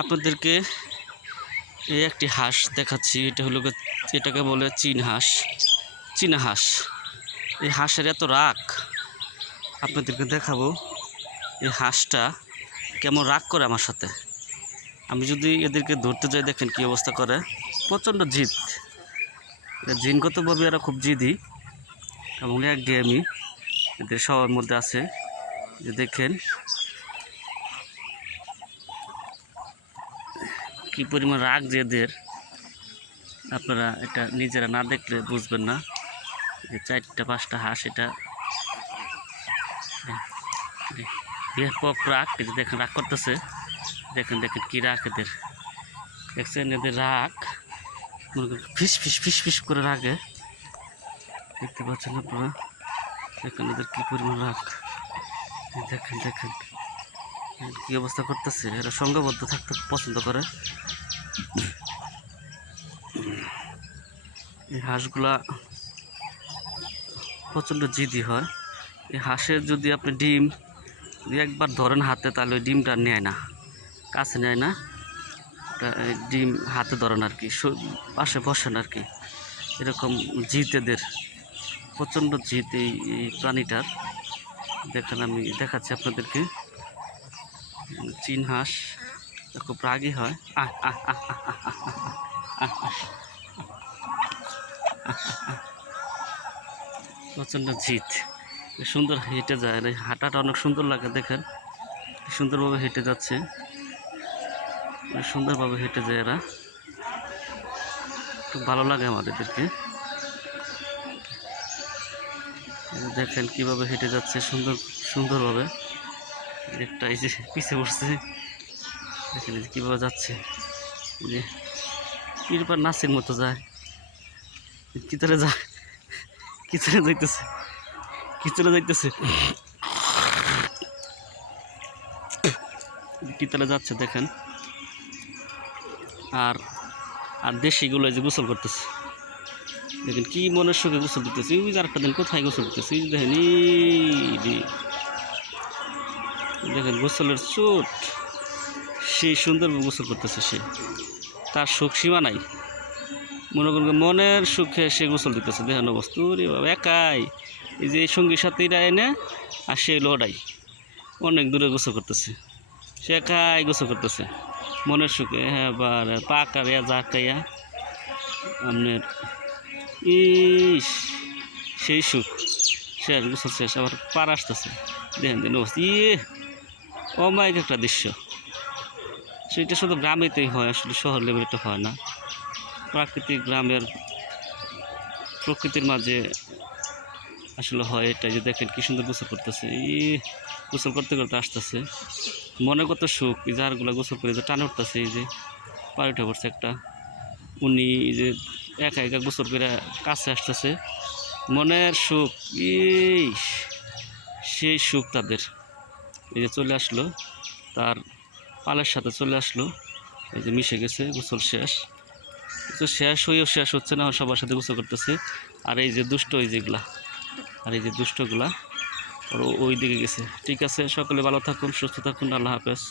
আপনাদেরকে এই একটি হাঁস দেখাচ্ছি। এটা হলো এটাকে বলে চীনা হাঁস। এই হাঁসের এত রাগ, আপনাদেরকে দেখাবো এই হাঁসটা কেমন রাগ করে আমার সাথে। আমি যদি এদেরকে ধরতে যাই, দেখেন কি অবস্থা করে। প্রচণ্ড জিদ, জিনগতভাবে এরা খুব জিদি এবং একঘেয়েমি এদের সবার মধ্যে আছে। যে দেখেন কি পরিমাণ রাগ যে এদের, আপনারা এটা নিজেরা না দেখলে বুঝবেন না। যে 4-5টা হাঁস, এটা ব্যাপক রাগ। এই যে দেখেন রাগ করতেছে, দেখেন দেখেন কি রাগ এদের, দেখছেন এদের রাগ। ফিস ফিস ফিস ফিস করে রাগে, দেখতে পাচ্ছেন আপনারা। দেখেন এদের কি পরিমাণ রাগ, দেখেন দেখেন কি অবস্থা করতেছে। এরা সংঘবদ্ধ থাকতে পছন্দ করে। এই হাঁসগুলা প্রচণ্ড জিদি হয়। এই হাঁসের যদি আপনি ডিম একবার ধরেন হাতে, তাহলে ওই ডিমটা নেয় না, কাছে নেয় না। ডিম হাতে ধরেন আর কি, পাশে বসেন আর কি। এরকম জিদ এদের, প্রচণ্ড জিদ এই প্রাণীটার। দেখেন আমি দেখাচ্ছি আপনাদেরকে। চীন হাঁস খুব রাগী হয়। প্রচণ্ড জিদ, সুন্দর হেঁটে যায়। হাঁটাটা অনেক সুন্দর লাগে, দেখেন সুন্দরভাবে হেঁটে যাচ্ছে, সুন্দরভাবে হেঁটে যায় এরা। খুব ভালো লাগে আমাদেরকে। দেখেন কিভাবে হেঁটে যাচ্ছে সুন্দরভাবে। একটা এই যে পিছিয়ে উঠছে, দেখেন কীভাবে যাচ্ছে। যে পিরপার নাচের মতো যায়, কিতরে যায়, কিতরে যাইতেছে, কিতরে যাইতেছে, কিতরে যাচ্ছে দেখেন। আর আর দেশিগুলো যে গোসল করতেছে, দেখেন কি মনের সুখে গোসল দিতেছে। ওই যে আরেকটা দিন কোথায় গোসল দিতেছে, দেখেন দেখেন গোসলের চোট, সেই সুন্দরভাবে গোসল করতেছে সে। তার সুখ সীমা নাই, মনে করেন মনের সুখে সে গোসল দিতেছে। দেখেন অবস্থা রে বাবা, একাই। এই যে সঙ্গীর সাথে এরা এনে আর সে লড়াই, অনেক দূরে গোসল করতেছে, সে একাই গোসল করতেছে মনের সুখে। হ্যাঁ, বার পা কারিয়া যা কাইয়া আপনার ইস সেই সুখ। শেষ গোসল শেষ, আবার পার আসতেছে। দেখেন দেখেন অবস্থা, অমায়িক একটা দৃশ্য। সেটা শুধু গ্রামেতেই হয়, আসলে শহর লেভেলটা হয় না। প্রাকৃতিক গ্রামের প্রকৃতির মাঝে আসলে হয় এটা। যে দেখেন কি সুন্দর গোসল করতেছে, গোসল করতে করতে আসতেছে, মনে কত সুখ। এই জারগুলো গোসল করে যে টানে উঠতেছে, এই যে পাড়ে উঠে পড়ছে একটা, উনি যে একা একা গোসল করে কাছে আসতেছে, মনের সুখ। সেই সুখ তাদের। এই যে চলে আসলো, তার পালের সাথে চলে আসলো, এই যে মিশে গেছে, গোসল শেষ। তো শেষ হয়েও শেষ হচ্ছে না, সবার সাথে গোসল করতেছে। আর এই যে দুষ্ট, এই যে দুষ্টগুলা ওই দিকে গেছে। ঠিক আছে, সকলে ভালো থাকুন, সুস্থ থাকুন, আল্লাহ হাফেজ।